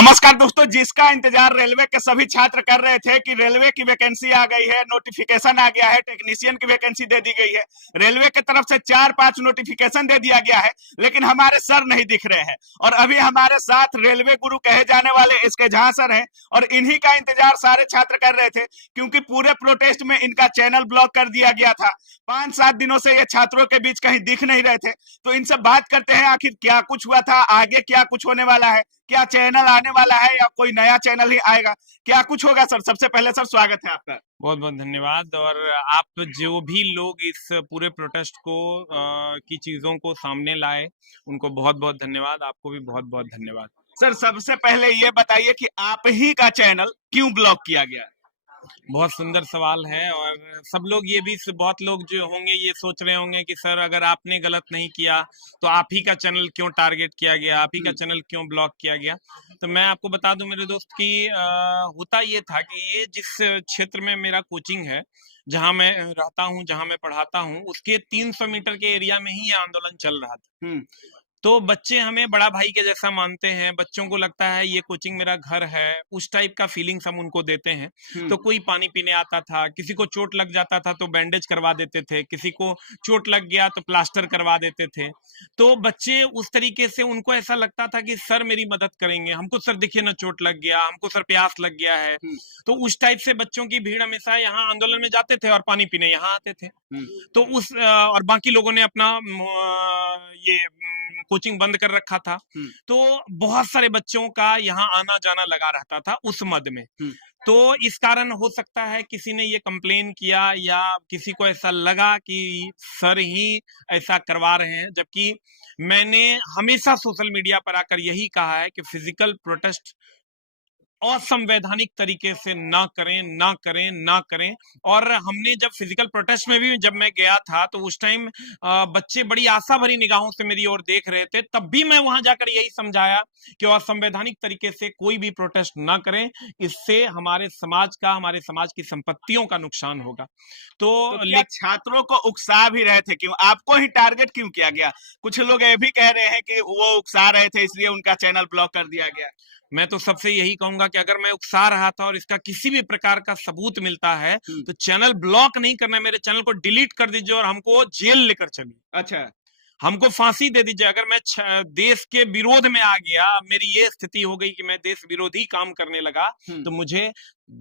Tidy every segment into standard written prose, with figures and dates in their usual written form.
नमस्कार दोस्तों, जिसका इंतजार रेलवे के सभी छात्र कर रहे थे कि रेलवे की वैकेंसी आ गई है, नोटिफिकेशन आ गया है, टेक्नीशियन की वैकेंसी दे दी गई है। रेलवे की तरफ से 4-5 नोटिफिकेशन दे दिया गया है, लेकिन हमारे सर नहीं दिख रहे हैं। और अभी हमारे साथ रेलवे गुरु कहे जाने वाले एसके झा सर हैं, और इन्हीं का इंतजार सारे छात्र कर रहे थे, क्योंकि पूरे प्रोटेस्ट में इनका चैनल ब्लॉक कर दिया गया था। 5-7 दिनों से ये छात्रों के बीच कहीं दिख नहीं रहे थे। तो इनसे बात करते हैं, आखिर क्या कुछ हुआ था, आगे क्या कुछ होने वाला है, क्या चैनल आने वाला है या कोई नया चैनल ही आएगा, क्या कुछ होगा। सर, सबसे पहले सर स्वागत है आपका। बहुत बहुत धन्यवाद। और आप जो भी लोग इस पूरे प्रोटेस्ट को की चीजों को सामने लाए, उनको बहुत बहुत धन्यवाद। आपको भी बहुत बहुत धन्यवाद। सर, सबसे पहले ये बताइए कि आप ही का चैनल क्यों ब्लॉक किया गया? बहुत सुंदर सवाल है। और सब लोग ये भी, बहुत लोग जो होंगे ये सोच रहे होंगे कि सर अगर आपने गलत नहीं किया तो आप ही का चैनल क्यों टारगेट किया गया, आप ही का चैनल क्यों ब्लॉक किया गया। तो मैं आपको बता दूं मेरे दोस्त कि होता ये था कि ये जिस क्षेत्र में मेरा कोचिंग है, जहां मैं रहता हूं, जहां मैं पढ़ाता हूं, उसके 300 मीटर के एरिया में ही ये आंदोलन चल रहा था। तो बच्चे हमें बड़ा भाई के जैसा मानते हैं, बच्चों को लगता है ये कोचिंग मेरा घर है, उस टाइप का फीलिंग्स हम उनको देते हैं। तो कोई पानी पीने आता था, किसी को चोट लग जाता था तो बैंडेज करवा देते थे, किसी को चोट लग गया तो प्लास्टर करवा देते थे। तो बच्चे उस तरीके से, उनको ऐसा लगता था कि सर मेरी मदद करेंगे, हमको सर देखिए ना चोट लग गया, हमको सर प्यास लग गया है। तो उस टाइप से बच्चों की भीड़ हमेशा यहाँ आंदोलन में जाते थे और पानी पीने यहाँ आते थे। तो उस और बाकी लोगों ने अपना ये कोचिंग बंद कर रखा था। तो बहुत सारे बच्चों का यहाँ आना जाना लगा रहता था उस मद में। तो इस कारण हो सकता है किसी ने ये कंप्लेन किया या किसी को ऐसा लगा कि सर ही ऐसा करवा रहे हैं, जबकि मैंने हमेशा सोशल मीडिया पर आकर यही कहा है कि फिजिकल प्रोटेस्ट असंवैधानिक तरीके से ना करें, ना करें, ना करें। और हमने जब फिजिकल प्रोटेस्ट में भी जब मैं गया था तो उस टाइम बच्चे बड़ी आशा भरी निगाहों से मेरी ओर देख रहे थे, तब भी मैं वहां जाकर यही समझाया कि असंवैधानिक तरीके से कोई भी प्रोटेस्ट ना करें, इससे हमारे समाज का, हमारे समाज की संपत्तियों का नुकसान होगा। तो क्या छात्रों को उकसा भी रहे थे? क्यों आपको ही टारगेट क्यों किया गया? कुछ लोग ये भी कह रहे हैं कि वो उकसा रहे थे इसलिए उनका चैनल ब्लॉक कर दिया गया। मैं तो सबसे यही कहूंगा कि अगर मैं उकसा रहा था और इसका किसी भी प्रकार का सबूत मिलता है तो चैनल ब्लॉक नहीं करना है, मेरे चैनल को डिलीट कर दीजिए और हमको जेल लेकर चलिए। अच्छा, हमको फांसी दे दीजिए। अगर मैं देश के विरोध में आ गया, मेरी ये स्थिति हो गई कि मैं देश विरोधी काम करने लगा, तो मुझे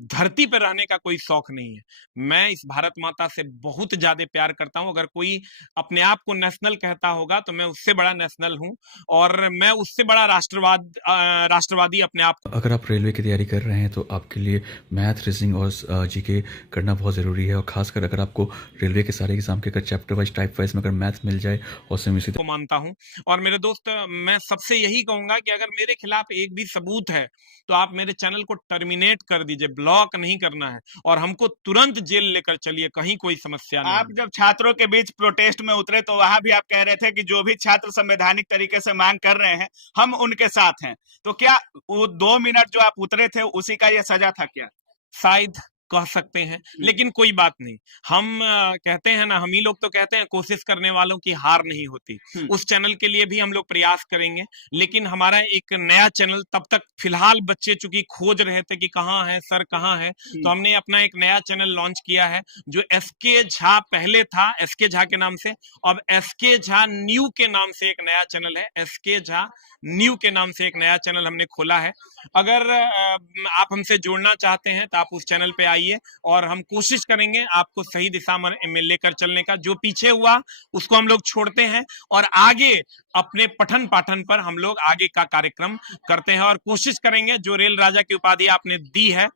धरती पर रहने का कोई शौक नहीं है। मैं इस भारत माता से बहुत ज्यादा प्यार करता हूं। अगर कोई अपने आप को नेशनल कहता होगा तो मैं उससे बड़ा नेशनल हूं, और मैं उससे बड़ा राष्ट्रवादी अपने आप। अगर आप रेलवे की तैयारी कर रहे हैं तो आपके लिए मैथ, रीजनिंग और जीके करना बहुत ज़रूरी है। और खासकर अगर आपको रेलवे के सारे एग्जाम के अगर चैप्टर वाइज, टाइप वाइज में अगर मैथ मिल जाए और सेम इसी को मानता हूं। और मेरे दोस्त, मैं सबसे यही कहूंगा कि अगर मेरे खिलाफ एक भी सबूत है तो आप मेरे चैनल को टर्मिनेट कर दीजिए, ब्लॉक नहीं करना है, और हमको तुरंत जेल लेकर चलिए, कहीं कोई समस्या नहीं। आप जब छात्रों के बीच प्रोटेस्ट में उतरे तो वहां भी आप कह रहे थे कि जो भी छात्र संवैधानिक तरीके से मांग कर रहे हैं हम उनके साथ हैं, तो क्या वो 2 मिनट जो आप उतरे थे उसी का ये सजा था क्या? शायद कह सकते हैं, लेकिन कोई बात नहीं। हम कहते हैं ना, हम ही लोग तो कहते हैं कोशिश करने वालों की हार नहीं होती। उस चैनल के लिए भी हम लोग प्रयास करेंगे, लेकिन हमारा एक नया चैनल, तब तक फिलहाल बच्चे चूंकि खोज रहे थे कि कहाँ है सर, कहाँ है, तो हमने अपना एक नया चैनल लॉन्च किया है जो एसके झा पहले था, एसके झा के नाम से। अब एसके झा न्यू के नाम से एक नया चैनल है, एसके झा न्यू के नाम से एक नया चैनल हमने खोला है। अगर आप हमसे जुड़ना चाहते हैं तो आप उस चैनल पे आइए और हम कोशिश करेंगे आपको सही दिशा में लेकर चलने का। जो पीछे हुआ उसको हम लोग छोड़ते हैं और आगे अपने पठन पाठन पर हम लोग आगे का कार्यक्रम करते हैं, और कोशिश करेंगे जो रेल राजा की उपाधि आपने दी है,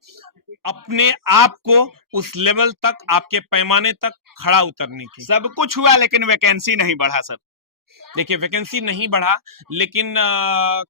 अपने आप को उस लेवल तक, आपके पैमाने तक खड़ा उतरने की। सब कुछ हुआ लेकिन वैकेंसी नहीं बढ़ा सर। देखिए, वैकेंसी नहीं बढ़ा, लेकिन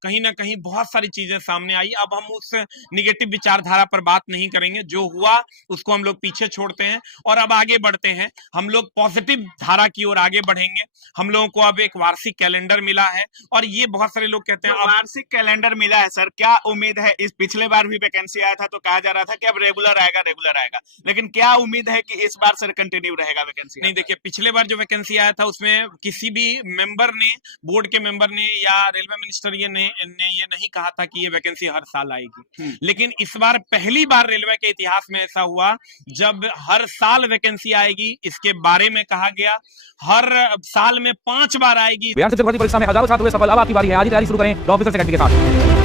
कहीं ना कहीं बहुत सारी चीजें सामने आई। अब हम उस निगेटिव विचारधारा पर बात नहीं करेंगे, जो हुआ उसको हम लोग पीछे छोड़ते हैं और अब आगे बढ़ते हैं। हम लोग पॉजिटिव धारा की ओर आगे बढ़ेंगे। हम लोगों को अब एक वार्षिक कैलेंडर मिला है, और ये बहुत सारे लोग कहते हैं अब वार्षिक कैलेंडर मिला है सर, क्या उम्मीद है? इस पिछले बार भी वैकेंसी आया था तो कहा जा रहा था कि अब रेगुलर आएगा, रेगुलर आएगा, लेकिन क्या उम्मीद है कि इस बार सर कंटिन्यू रहेगा वैकेंसी? नहीं, देखिए, पिछले बार जो वैकेंसी आया था उसमें किसी भी मेंबर ने, बोर्ड के मेंबर ने या रेलवे मिनिस्टर ने ये नहीं कहा था कि ये वैकेंसी हर साल आएगी, लेकिन इस बार पहली बार रेलवे के इतिहास में ऐसा हुआ जब हर साल वैकेंसी आएगी, इसके बारे में कहा गया। हर साल में 5 बार आएगी। बिहार शिक्षक भर्ती परीक्षा में हजारों छात्र हुए सफल। अब आपकी बारी है, आज ही तैयारी शुरू करें लॉ ऑफिसर सेकेंडरी के साथ।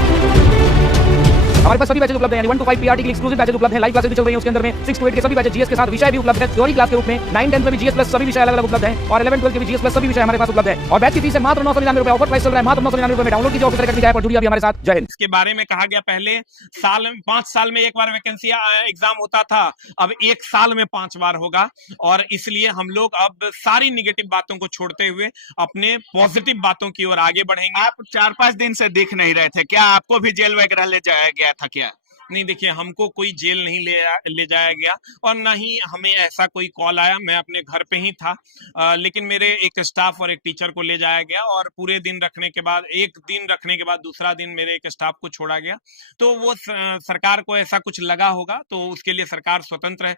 हमारे पास सभी बैचेज उपलब्ध हैं, 1 to 5 पीआरटी के एक्सक्लूसिव बैचेज उपलब्ध हैं, लाइव क्लासेस भी चल रही हैं उसके अंदर में। 6 to 8 के सभी बैचेज जीएस के साथ विषय भी उपलब्ध है थ्योरी क्लास के रूप में। 9 10 में भी जीएस प्लस सभी विषय अलग-अलग उपलब्ध हैं और 11 12 के भी जीएस प्लस सभी विषय हमारे पास उपलब्ध है। और बैच की फीस है मात्र 999 रुपए, ऑफर प्राइस चल रहा है मात्र 999 रुपए में। डाउनलोड कीजिए ऑफिसर एकेडमी ऐप और जुड़िए अभी हमारे साथ। जय हिंद। इसके बारे में कहा गया पहले 5 साल में एक बार वैकेंसी एग्जाम होता था, अब 1 साल में 5 बार होगा। और इसलिए हम लोग अब सारी निगेटिव बातों को छोड़ते हुए अपने पॉजिटिव बातों की ओर आगे बढ़ेंगे। आप 4-5 दिन से दिख नहीं रहे थे, क्या आपको भी जेल वगैरह ले जाया गया था क्या? नहीं, देखिए, हमको कोई जेल नहीं ले जाया गया और ना ही हमें ऐसा कोई कॉल आया। मैं अपने घर पे ही था, लेकिन मेरे एक स्टाफ और एक टीचर को ले जाया गया और पूरे दिन रखने के बाद, एक दिन रखने के बाद दूसरा दिन मेरे एक स्टाफ को छोड़ा गया। तो वो सरकार को ऐसा कुछ लगा होगा, तो उसके लिए सरकार स्वतंत्र है,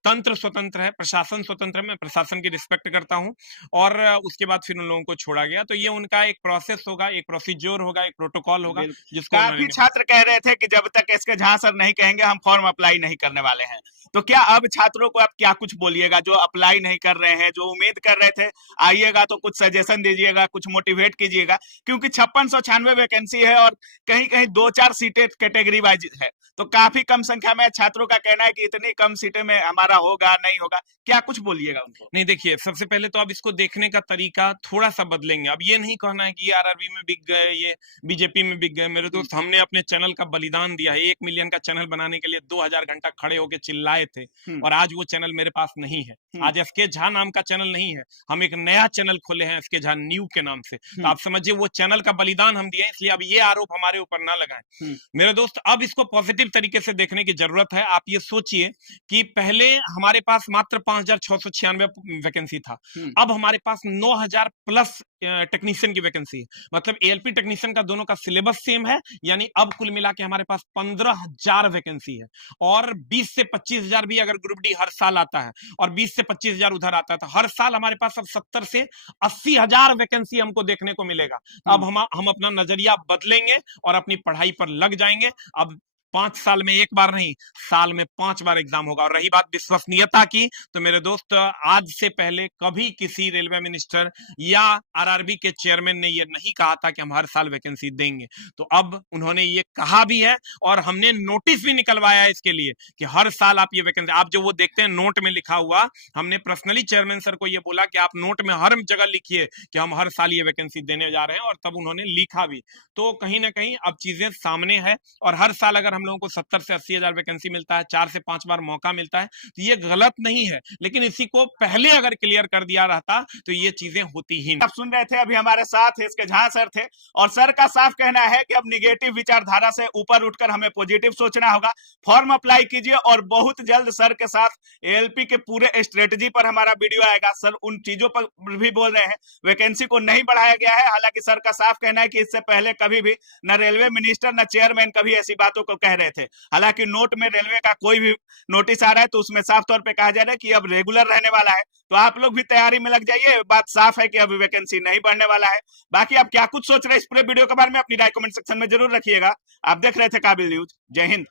तंत्र स्वतंत्र है, प्रशासन स्वतंत्र है। मैं प्रशासन की रिस्पेक्ट करता हूँ। और उसके बाद फिर उन लोगों को छोड़ा गया। तो ये उनका एक प्रोसेस होगा, एक प्रोसीजर होगा, एक प्रोटोकॉल होगा, जिसको काफी छात्र कह रहे थे कि जब तक इसके जहां सर नहीं कहेंगे हम फॉर्म अप्लाई नहीं करने वाले हैं। तो क्या अब छात्रों को आप क्या कुछ बोलिएगा जो अप्लाई नहीं कर रहे हैं, जो उम्मीद कर रहे थे आइएगा, तो कुछ सजेशन दीजिएगा, कुछ मोटिवेट कीजिएगा, क्योंकि 5696 वैकेंसी है और कहीं कहीं 2-4 सीटें कैटेगरी वाइज है, तो काफी कम संख्या में छात्रों का कहना है कि इतनी कम सीटें में हमारा होगा नहीं होगा। क्या कुछ बोलिएगा उनको? नहीं, देखिए, सबसे पहले तो अब इसको देखने का तरीका थोड़ा सा बदलेंगे। अब ये नहीं कहना है कि आरआरबी में बिक गए, ये बीजेपी में बिक गए। मेरे दोस्त, हमने अपने चैनल का बलिदान दिया है। 1 मिलियन का चैनल बनाने के लिए 2000 घंटा खड़े होकर चिल्लाए थे और आज वो चैनल मेरे पास नहीं है। आज एसके झा नाम का चैनल नहीं है, हम एक नया चैनल खोले हैं एसके झा न्यू के नाम से। तो आप समझिए वो चैनल का बलिदान हम दिए, इसलिए अब ये आरोप हमारे ऊपर ना लगाएं। मेरे दोस्त, अब इसको पॉजिटिव तरीके से देखने की जरूरत है। आप ये सोचिए कि पहले हमारे पास मात्र 5696 वैकेंसी था, अब हमारे पास 9000 प्लस टेक्नीशियन की वैकेंसी है। मतलब एएलपी टेक्नीशियन का दोनों का सिलेबस सेम है, यानी अब कुल मिला के हमारे पास 15000 वैकेंसी है। और 20 से 25000 भी अगर ग्रुप डी हर साल आता है और 20 से 25000 उधर आता है, तो हर साल हमारे पास अब 70 से 80,000 वैकेंसी हमको देखने को मिलेगा। अब हम अपना नजरिया बदलेंगे और अपनी पढ़ाई पर लग जाएंगे। अब 5 साल में एक बार नहीं, साल में 5 बार एग्जाम होगा। और रही बात विश्वसनीयता की, तो मेरे दोस्त, आज से पहले कभी किसी रेलवे मिनिस्टर या आरआरबी के चेयरमैन ने ये नहीं कहा था कि हम हर साल वैकेंसी देंगे। तो अब उन्होंने ये कहा भी है और हमने नोटिस भी निकलवाया है इसके लिए कि हर साल आप ये वैकेंसी, आप जो वो देखते हैं नोट में लिखा हुआ, हमने पर्सनली चेयरमैन सर को ये बोला कि आप नोट में हर जगह लिखिए कि हम हर साल ये वैकेंसी देने जा रहे हैं, और तब उन्होंने लिखा भी। तो कहीं ना कहीं अब चीजें सामने है और हर साल अगर हम लोगों को 70 से 80,000 वैकेंसी मिलता है, 4 से 5 बार मौका मिलता है, तो ये गलत नहीं है। लेकिन इसी को पहले अगर क्लियर कर दिया रहता तो ये चीजें होती ही नहीं। आप सुन रहे थे, अभी हमारे साथ इसके झा सर थे और सर का साफ कहना है कि अब निगेटिव विचारधारा से ऊपर उठकर हमें पॉजिटिव सोचना होगा। फॉर्म अप्लाई कीजिए और बहुत जल्द सर के साथ एएलपी के पूरे स्ट्रेटजी पर हमारा वीडियो आएगा। सर उन चीजों पर भी बोल रहे हैं, वैकेंसी को नहीं बढ़ाया गया है। हालांकि सर का साफ कहना है कि इससे पहले कभी भी न रेलवे मिनिस्टर न चेयरमैन कभी ऐसी बातों को कह रहे थे। हालांकि नोट में रेलवे का कोई भी नोटिस आ रहा है तो उसमें साफ तौर पे कहा जा रहा है कि अब रेगुलर रहने वाला है। तो आप लोग भी तैयारी में लग जाइए, बात साफ है कि अभी वैकेंसी नहीं बढ़ने वाला है। बाकी आप क्या कुछ सोच रहे हैं इस पूरे वीडियो के बारे में, अपनी राय कमेंट सेक्शन में जरूर रखिएगा। आप देख रहे थे काबिल न्यूज। जय हिंद।